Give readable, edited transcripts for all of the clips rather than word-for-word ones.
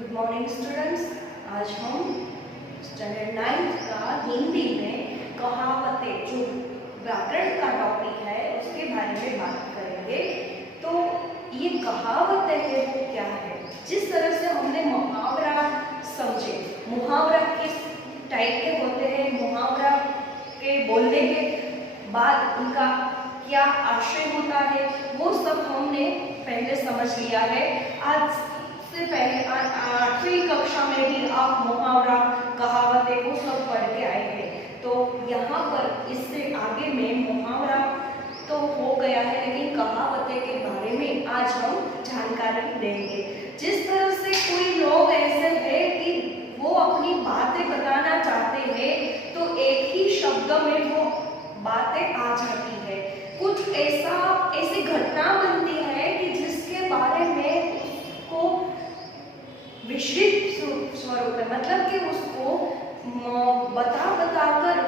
Good morning students. आज हम standard 9th का हिंदी में कहावतें जो व्याकरण का टॉपिक है उसके बारे में बात करेंगे। तो ये कहावतें है वो क्या है, जिस तरह से हमने मुहावरा समझे, मुहावरा किस टाइप के होते हैं, मुहावरा के बोलने के बाद उनका क्या आशय होता है, वो सब हमने पहले समझ लिया है। आज से पहले 8वीं कक्षा में भी आप मुहावरा कहावतें वो सब पढ़ के आए हैं। तो यहाँ पर इससे आगे में मुहावरा तो हो गया है, लेकिन कहावतें के बारे में आज हम जानकारी देंगे। जिस तरह से कोई लोग ऐसे हैं कि वो अपनी बातें बताना चाहते हैं तो एक ही शब्द में वो बातें आ जाती है। कुछ ऐसी घटना बनती है कि जिसके बारे में उसको विस्तृत स्वरूप में, मतलब कि उसको बता कर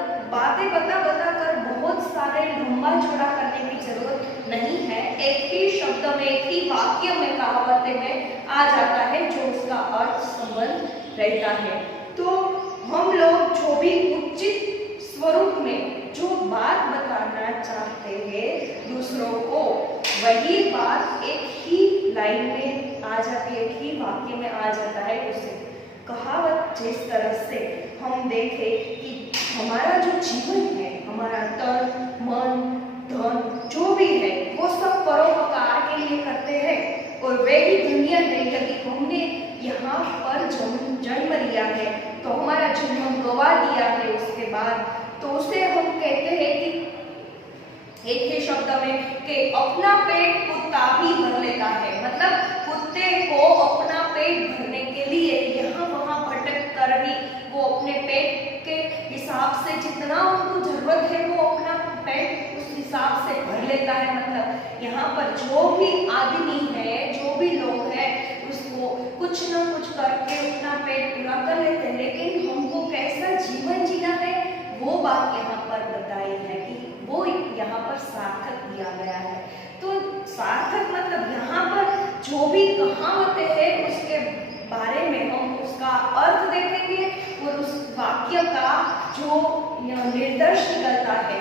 बहुत सारे लंबा चौड़ा करने की जरूरत नहीं है। एक ही शब्द में, एक ही वाक्य में, कहावतें में आ जाता है जो उसका अर्थ संबंध रहता है। तो हम लोग जो भी उचित स्वरूप में जो बात बताना चाहते हैं दूसरों को, वही बात एक ही लाइन में आ जाती है, एक ही वाक्य में आ जाता है। उसे कहावत जिस तरह से हम देखें कि हमारा जो जीवन है, हमारा तन मन धन जो भी है वो सब परोपकार के लिए करते हैं, और वही दुनिया है। यदि हमने यहाँ पर जन्म लिया है तो हमारा जन्म गवा दिया है, उसके बाद तो उसे हम कहते हैं कि एक ही शब्द में कि अपना पेट कुत्ता भी भर लेता है। मतलब कुत्ते को अपना पेट भरने के लिए यहाँ वहाँ भटक कर भी वो अपने पेट के हिसाब से जितना उनको जरूरत है वो अपना पेट उस हिसाब से भर लेता है। मतलब यहाँ पर जो भी आदमी है, जो भी लोग हैं, उसको कुछ ना कुछ करके अपना पेट पूरा कर लेते हैं। लेकिन हमको कैसा जीवन जीना है वो बात यहाँ पर बताई है कि वो यहाँ पर सार्थक दिया गया है। तो सार्थक मतलब यहाँ पर जो भी कहावतें हैं उसके बारे में हम उसका अर्थ देखेंगे, और उस वाक्य का जो निर्देश निकलता है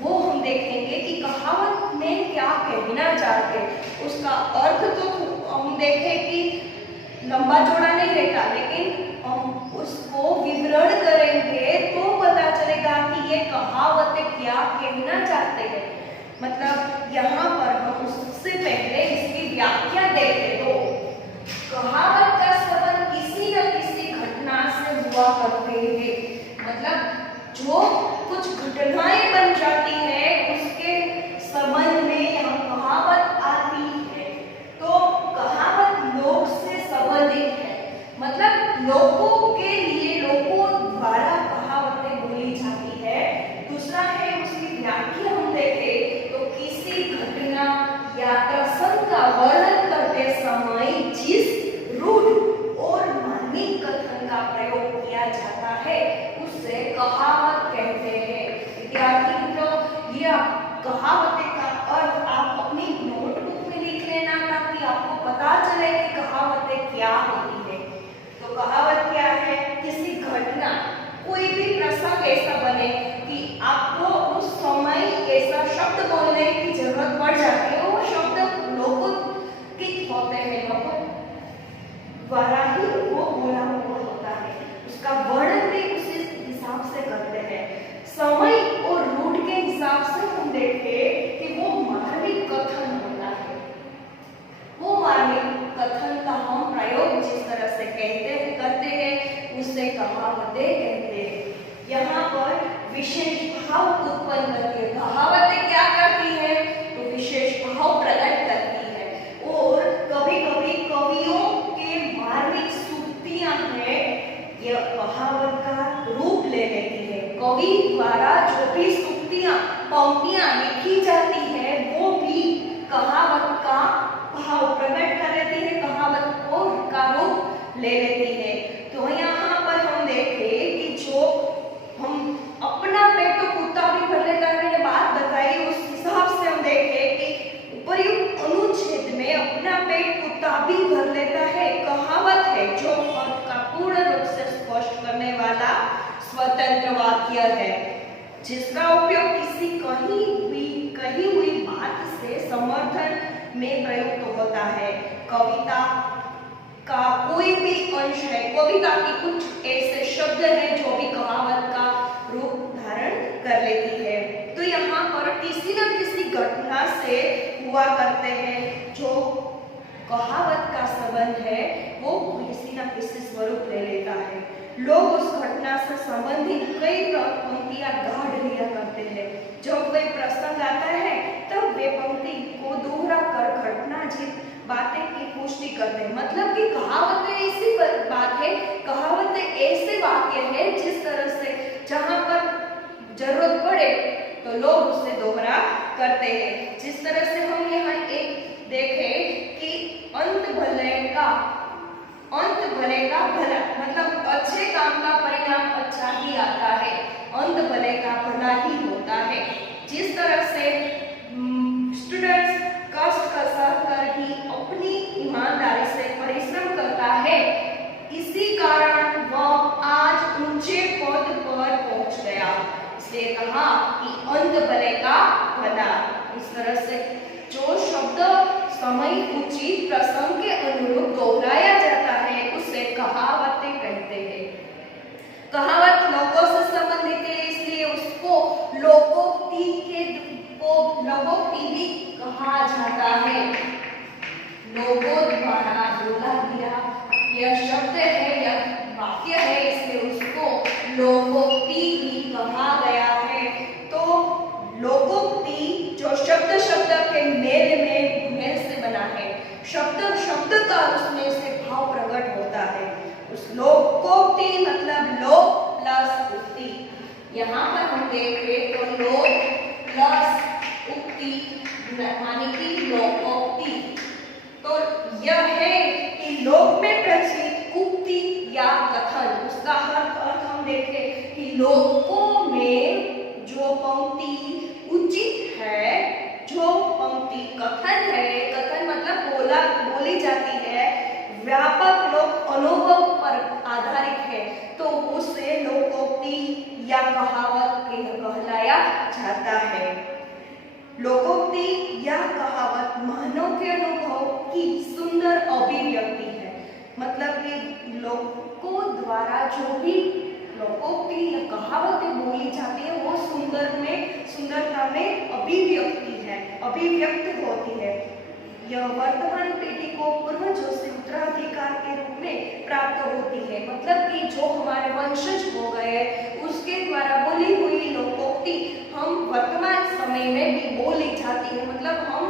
वो हम देखेंगे कि कहावत में क्या कहना चाहते हैं। उसका अर्थ तो हम देखें कि लंबा चौड़ा नहीं रहता, लेकिन हम उसको विवरण करेंगे तो पता चलेगा कि ये कहावतें क्या कहना चाहते हैं। मतलब यहाँ पर हम उससे पहले इसकी व्याख्या देखें तो कहावत का संबंध किसी न किसी घटना से हुआ करते हैं। मतलब जो कुछ घटनाएं बन जाती है उसके संबंध में यहाँ कहावत आती है। तो कहावत लोग से संबंधित है, मतलब लोगों के लिए, लोगों द्वारा कहावतें बोली जाती है। दूसरा है उसकी व्याख्या हम देखें तो किसी घटना या प्रसंग का वर्णन करते समय जिस रूढ़ और मार्मिक कथन का प्रयोग किया जाता है उसे कहावत कहते हैं। विद्यार्थी मित्रों, ये कहावतें का अर्थ आप अपनी नोटबुक में लिख लेना ताकि आपको पता चले कि कहावतें क्या होती है। तो कहावत क्या है? किसी घटना, कोई भी प्रसंग ऐसा बने कि आपको उस समय ऐसा शब्द बोलने की जरूरत पड़ जाती है, वो शब्द लौकिक होते हैं, लोगों द्वारा ही वो बोला हुआ होता है, उसका वर्णन भी उसी हिसाब से करते हैं। समय और रूढ़ के हिसाब से हम देखें कि वो मार्मिक कथन होता है। वो मार्मिक कथन का हम प्रयोग जिस तरह से करते हैं उसे कहावतें कहते हैं। यहाँ पर विशेष भाव उत्पन्न करती है। कहावतें क्या करती है? तो विशेष भाव प्रकट करती है, और कभी कभी कवियों के मार्मिक सूक्तियां हैं, यह कहावत का रूप ले लेती है। कवि द्वारा जो भी सूक्तियां, पंक्तियां लिखी जाती है वो भी कहावत का भाव प्रकट कर लेती है, कहावत को का रूप ले लेती है। तो यहाँ पर हम देखें कि जो हम अपना पेट तो कुत्ता भी भर लेता है, मैंने बात बताई, उस हिसाब से हम देखें कि उपर्युक्त अनुच्छेद में अपना पेट कुत्ता भी भर लेता है कहावत है जो स्वतंत्र वाक्य है जिसका उपयोग किसी कही हुई बात से समर्थन में प्रयुक्त होता है। कविता का कोई भी अंश है, कविता की कुछ ऐसे शब्द हैं जो भी कहावत का रूप धारण कर लेती है। तो यहाँ पर किसी न किसी घटना से हुआ करते हैं जो कहावत का संबंध है वो किसी न किसी स्वरूप ले लेता है। लोग उस घटना से संबंधित कई पंक्तियां गाढ़ लिया करते हैं। जब वे प्रसंग आता है तब वे पंक्ति को दोहरा कर घटनाजित बातें की पुष्टि करते हैं। मतलब कि कहावतें ऐसी बात है, कहावतें ऐसे वाक्य है जिस तरह से जहां पर जरूरत पड़े तो लोग उसे दोहरा करते हैं। जिस तरह से हम यहाँ एक देखें कि अंत भले का भला, मतलब अच्छे काम का परिणाम अच्छा ही आता है, अंत भले का भला ही होता है। जिस तरह से स्टूडेंट्स कष्ट का सहकर ही अपनी ईमानदारी से परिश्रम करता है, इसी कारण वह आज ऊंचे पद पर पहुंच गया। इसलिए कहा कि अंत भले का भला। इस तरह से जो शब्द समय उचित प्रसंग के अनुरूप दोहराया जाता है उसे कहावतें कहते हैं। कहावत लोगों से संबंधित है इसलिए उसको लोकोक्ति भी कहा जाता है। लोगों द्वारा बोला गया यह शब्द है, यह वाक्य है, इसलिए उसको लोकोक्ति भी कहा गया है। तो लोकोक्ति जो शब्द के मेल से बना है, शब्द का उसमें से भाव प्रकट होता है। उस लोकोक्ति मतलब लोक प्लस उक्ति। यहाँ पर हम देखें तो लोक प्लस उक्ति माने की लोकोक्ति। तो यह है कि लोक में प्रचलित उक्ति या कथन, उसका अर्थ हम देखें कि लोकों में जो पंक्ति उचित है, जो पंक्ति कथन है, कथन मतलब बोली जाती है, व्यापक लोक अनुभव पर आधारित है, तो उसे लोकोक्ति या कहावत कहलाया जाता है। लोकोक्ति या कहावत मानव के अनुभव की सुंदर अभिव्यक्ति है। मतलब कि लोगों द्वारा जो भी लोकोक्ति या कहावतें बोली जाती है वो सुंदरता में अभिव्यक्त होती है। यह वर्तमान पीढ़ी को पूर्वजों से उत्तराधिकार के रूप में प्राप्त होती है। मतलब कि जो हमारे वंशज हो गए उसके द्वारा बोली हुई लोकोक्ति हम वर्तमान समय में भी बोली जाती है। मतलब हम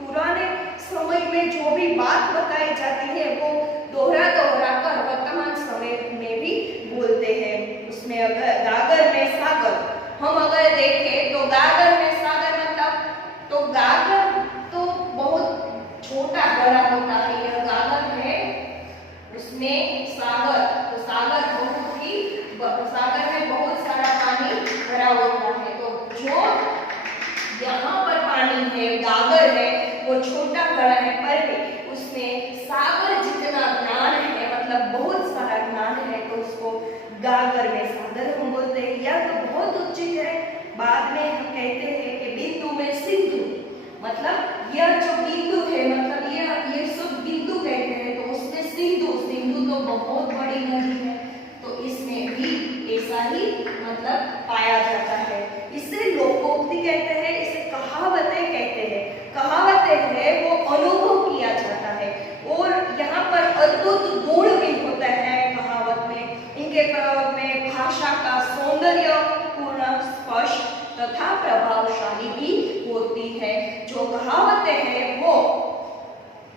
पुराने समय में जो भी बात बताई जाती है वो दोहरा कर वर्तमान समय में भी बोलते हैं। उसमें अगर गागर में सागर हम अगर देखें तो गागर में सागर मतलब तो गागर तो बहुत छोटा गला होता है, यह गागर है, उसमें सागर, तो सागर में बहुत सारा पानी भरा होता है। तो जो यहाँ पर पानी है, गागर है, वो छोटा गला है पर भी उसमें सागर जितना ज्ञान है, मतलब बहुत सारा ज्ञान है, तो उसको गागर में सागर हम बोलते हैं। यह तो बहुत उचित है। बाद में हम कहते हैं कि बिंदु में सिंधु, मतलब यह जो बिंदु है, मतलब ये सब बिंदु कहते हैं, तो उसमें सिंधु तो बहुत बड़ी नदी है, तो इसमें भी ऐसा ही मतलब पाया जाता है। इसे लोकोक्ति कहते हैं, इसे कहावतें कहते हैं। कहावतें है वो अनुभव किया जाता है और यहाँ पर अद्भुत गुण भी होता है कहावत में। इनके प्रयोग में भाषा का सौंदर्य पूर्ण स्पष्ट तथा प्रभावशाली भी होती है। जो कहावतें हैं वो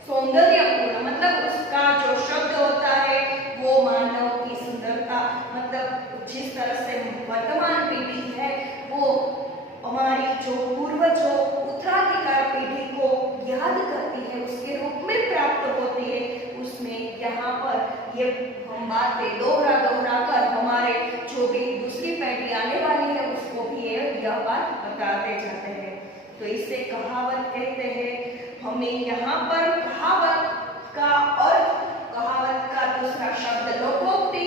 सौंदर्यपूर्ण, मतलब उसका जो शब्द होता है वो मानव की सुंदरता, मतलब जिस तरह से वर्तमान पीढ़ी है वो हमारी जो पूर्वजों उत्तराधिकार पीढ़ी को याद करती है उसके रूप में प्राप्त होती है। उसमें यहाँ पर ये हम बातें दोहरा कर हमारे जो भी दूसरी पीढ़ी आने वाली है उसको भी यह बात बताते जाते हैं। तो इसे कहावत कहते हैं। हमें यहाँ पर कहावत का दूसरा शब्द लोकोक्ति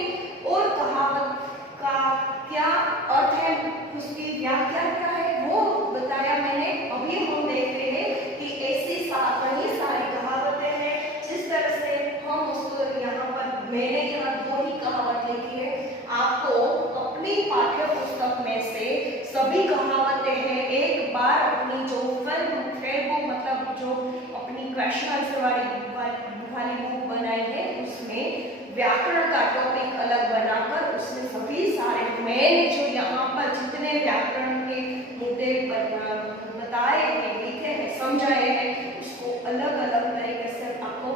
और कहावत का क्या मैंने यहाँ 2 ही कहावत लिखी है। आपको अपनी पाठ्य पुस्तक में से सभी कहावतें हैं एक बार अपनी जो फेसबुक मतलब जो अपनी क्वेश्चन आंसर वाली बुक बनाई है उसमें व्याकरण का टॉपिक अलग बनाकर उसमें सभी सारे मेन जो यहाँ पर जितने व्याकरण के मुद्दे बताए हैं, लिखे हैं, समझाए हैं, उसको अलग अलग तरीके से आपको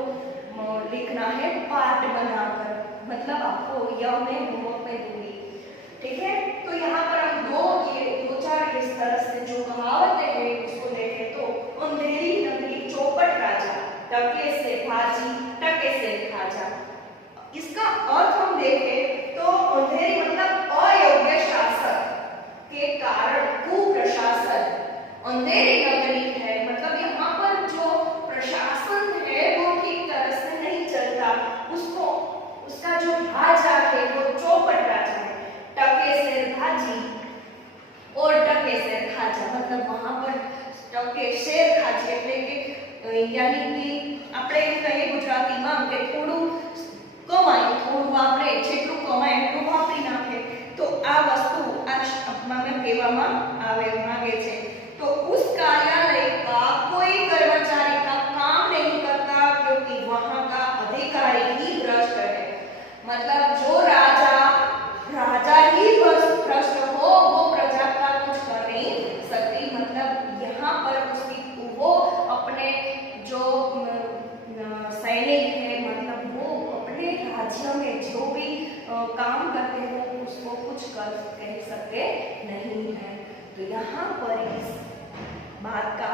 लिखना है पार्ट बनाकर। मतलब आपको यह मैं होमवर्क में दूंगी, ठीक है। तो यहाँ पर हम दो चार इस तरह से जो कहावतें हैं उसको देखें तो अंधेरी नगरी चौपट राजा, टके से भाजी टके से खाजा। इसका अर्थ हम देखें तो अंधेरी मतलब अयोग्य शासक के कारण कुप्रशासन, अंधेरी नगरी है मतलब यहाँ पर जो प्रशासन है वो ठीक तरह से नहीं चलता, उसको उसका जो राजा है वो चौपट राजा है। टके से भाजी और टके से खाजा मतलब वहां पर टके शेर खाजी એટલે કે यानी कि આપણે કહીએ ગુજરાતીમાં કે થોડું કમાય થોડું વાપરે જેટલું કમાય એટલું વાપરી નાખે, તો આ વસ્તુ આ શબ્દમાં કહેવામાં આવે માંગે છે। तो उस कार्यालय का कोई कर्मचारी का काम नहीं करता क्योंकि वहां का अधिकारी ही भ्रष्ट है। मतलब जो राजा ही भ्रष्ट हो वो प्रजा का कुछ कर नहीं सकती। मतलब यहाँ पर उसकी वो अपने जो सैनिक है मतलब वो अपने राज्य में जो भी काम करते हैं उसको कुछ कह सकते नहीं है। तो यहाँ पर इस बात का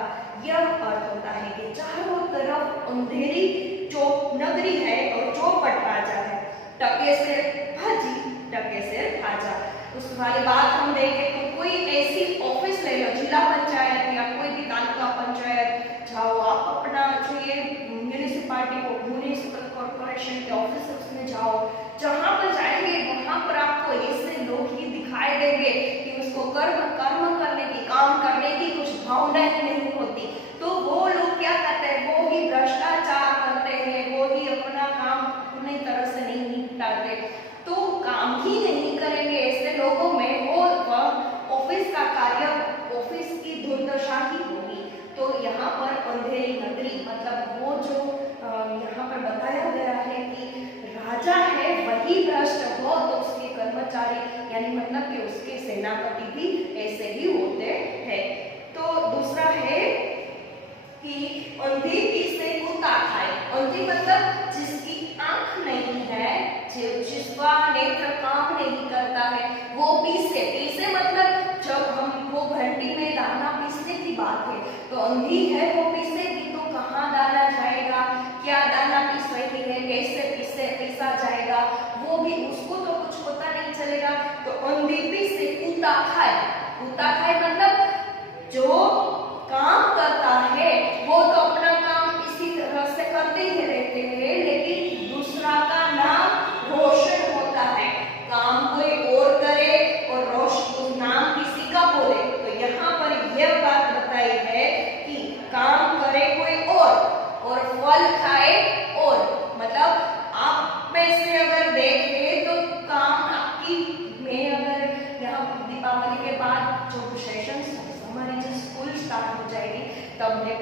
यह अर्थ होता है कि चारों तरफ अंधेरी नगरी है और चौपट राजा है, टके से भाजी टके से खाजा। उस वाली बात हम देखें तो कोई ऐसी ऑफिस ले लो, जिला पंचायत या कोई भी तालुका पंचायत जाओ, आप अपना जो ये म्युनिसिपल कॉर्पोरेशन के ऑफिस में जाओ, जहाँ पर जाएंगे वहां पर आपको ऐसे लोग ही दिखाई देंगे कि उसको कर्म करने की काम करने की कुछ भावना ही नहीं होती। तो वो लोग क्या करते हैं, वो ही भ्रष्टाचार करते हैं, वो ही अपना काम पूरी तरह से नहीं निपटाते, तो काम ही नहीं करेंगे ऐसे लोगों में वो ऑफिस का कार्य ऑफिस की दुर्दशा ही होगी। तो यहाँ पर अंधेरी नगरी मतलब वो जो यहाँ पर बताया गया है कि राजा है वही भ्रष्ट हो तो उसके कर्मचारी यानी मतलब कि उसके सेनापति भी ऐसे ही होते हैं। तो दूसरा है कि अंधी पीसे कुत्ता खाए। अंधी मतलब जिसकी आंख नहीं है, जिसका नेत्र काम नहीं करता है वो पीसे मतलब जब हम वो घंटी में दाना पीसने की बात है तो अंधी है वो पीसेगी तो कहाँ दाना जाएगा, क्या दाना पीस रही है, कैसे पीसा जाएगा, वो भी उसको तो कुछ पता नहीं चलेगा। तो अंधी पीसे कुत्ता खाए मतलब जो काम करता है वो तो अपना काम इसी तरह से करते ही रहते हैं लेकिन दूसरा का नाम रोशन होता है। काम कोई और करे और रोशन नाम किसी का बोले, तो यहाँ पर यह बात बताई है कि काम करे कोई और फल खाए और मतलब आप में से अगर देखें तो काम आपकी मैं अगर यहाँ दीपावली के बाद जो सेशन हमारी जो स्कूल स्टार्ट हो जाएगी तब मैं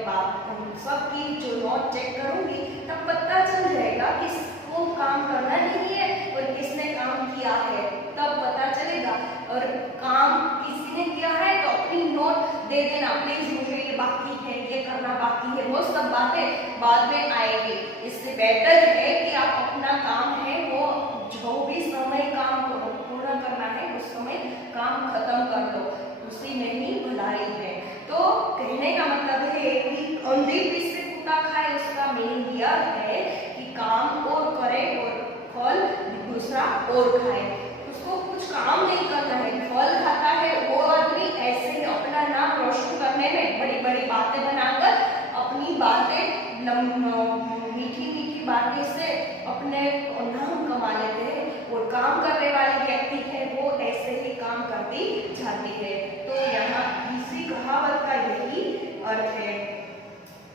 सबकी जो नोट चेक करूंगी तब पता चल जाएगा किसको काम करना नहीं है और किसने काम किया है, तब पता चलेगा। और काम किसी ने किया है तो अपनी नोट दे देना प्लीज, मुझे ये बाकी है, ये करना बाकी है, वो सब बातें बाद में आएगी। इससे बेहतर है कि आप अपना काम है वो जो भी समय काम पूर्ण करना है उस समय काम खत्म कर दो, उसी में ही भलाई है। तो कहने का मतलब है कि अंधी पीसे कुत्ता खाए उसका मीनिंग यह है कि काम और करे और फल दूसरा और खाए, उसको कुछ काम नहीं करना है, फल खाता है वो आदमी ऐसे ही अपना नाम रोशन करने में बड़ी बड़ी बातें बनाकर अपनी बातें मीठी बातें से अपने नाम कमा लेते हैं और काम करने वाली व्यक्ति है वो ऐसे ही काम करती जाती है। तो यहाँ इसी कहावत का यही अर्थ है।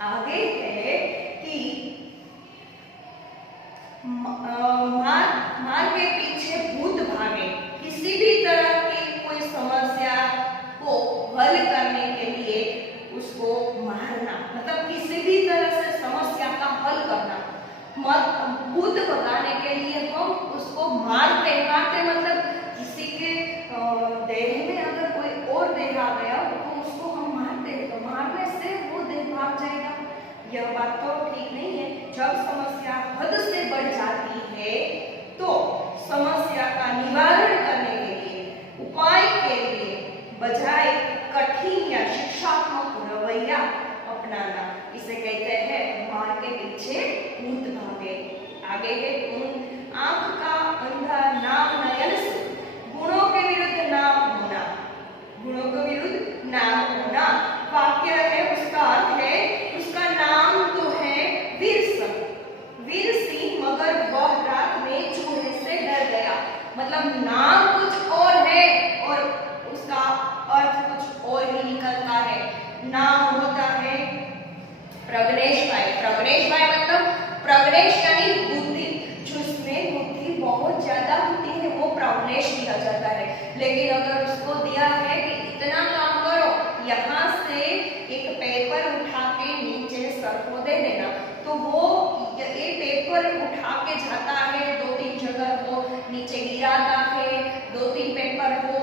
आगे है कि मार के पीछे भूत भागे। किसी भी तरह की कोई समस्या को हल करने के लिए उसको मारना, मतलब किसी भी तरह से समस्या का हल करना। भूत भगाने के लिए हम उसको मारते मतलब किसी के देह में अगर कोई और देह आ गया तो उसको हम मारते हैं, तो मारने से वो देह भाग जाएगा। यह बात तो ठीक नहीं है। जब समस्या हद से बढ़ जाती है तो समस्या का निवारण करने के लिए, उपाय के लिए बजाय कठिन या शिक्षात्मक रवैया अपनाना, इसे कहते हैं मार के पीछे भूत भागे। आगे है गुण। आंख का अंधा नाम नयन से, गुणों के विरुद्ध नाम होना, गुणों के विरुद्ध नाम होना। वाक्य है, उसका अर्थ है, उसका नाम तो है वीर सिंह। वीर सिंह मगर वह रात में चूहे से डर गया। मतलब नाम कुछ और है और उसका अर्थ कुछ और ही निकलता है। नाम होता है प्रगनेश भाई। प्रगनेश भाई मतलब प्रगनेश यानी बुद्धि, जिसमें बुद्धि बहुत ज्यादा होती है वो प्रगनेश दिया जाता है। लेकिन अगर उसको दिया है कि इतना काम करो, यहाँ से एक पेपर उठा के नीचे सर को दे देना, तो वो ये पेपर उठा के जाता है, 2-3 जगह वो नीचे गिराता है, 2-3 पेपर वो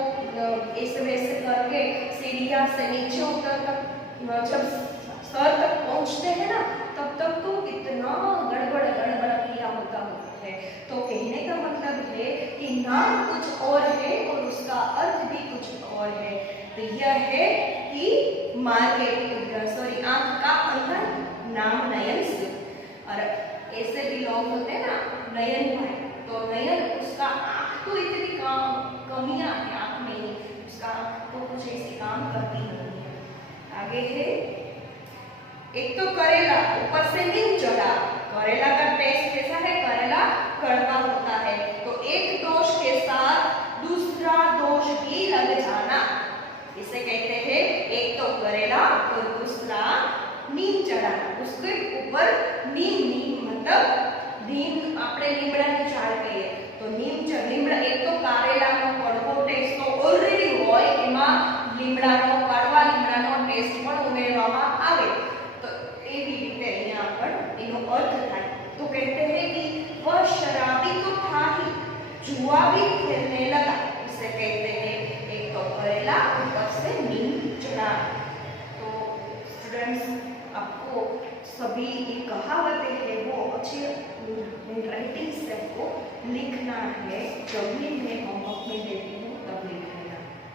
ऐसे वैसे करके सीढ़ियाँ से नीचे उतर तक, जब सर तक पहुँचते हैं ना, तब तक तो इतना गड़बड़ किया होता है। तो कहने का मतलब है कि नाम कुछ और है और उसका अर्थ भी कुछ और है। तो यह है कि आंख का अंधा नाम नयन से। और ऐसे भी लोग होते हैं ना, नयन भाई, तो नयन उसका आंख तो इतनी कमियां है आंख में ही, उसका आंख तो कुछ ऐसे काम करती नहीं है। आगे है, एक तो करेला ऊपर से नीम चढ़ा। करेला का टेस्ट कैसा है? करेला कड़वा होता है। तो एक दोष के साथ दूसरा दोष भी लग जाना, इसे कहते हैं एक तो करेला और दूसरा नीम चढ़ाना। उसके ऊपर नीम मतलब नीम આપણે લીમડાની ઝાડ કહીએ તો લીમડા એક તો કારેલાનો કડવો ટેસ્ટ તો ઓલરેડી હોય, એમાં લીમડાનો કડવા લીમડાનો ટેસ્ટ પણ ઉમેરવામાં આવે, તો એવી રીતે અહીંયા પણ એનો अर्थ થાય। तो कहते हैं कि वह शराबी तो था ही, जुआ भी खेलने लगा, इसे कहते हैं एक तो करेला ऊपर से नीम चढ़ा। तो स्टूडेंट्स, आपको सभी ये कहावतें हैं वो अच्छे राइटिंग से आपको लिखना है। जब भी मैं होमवर्क में देती हूँ तब लिखना है।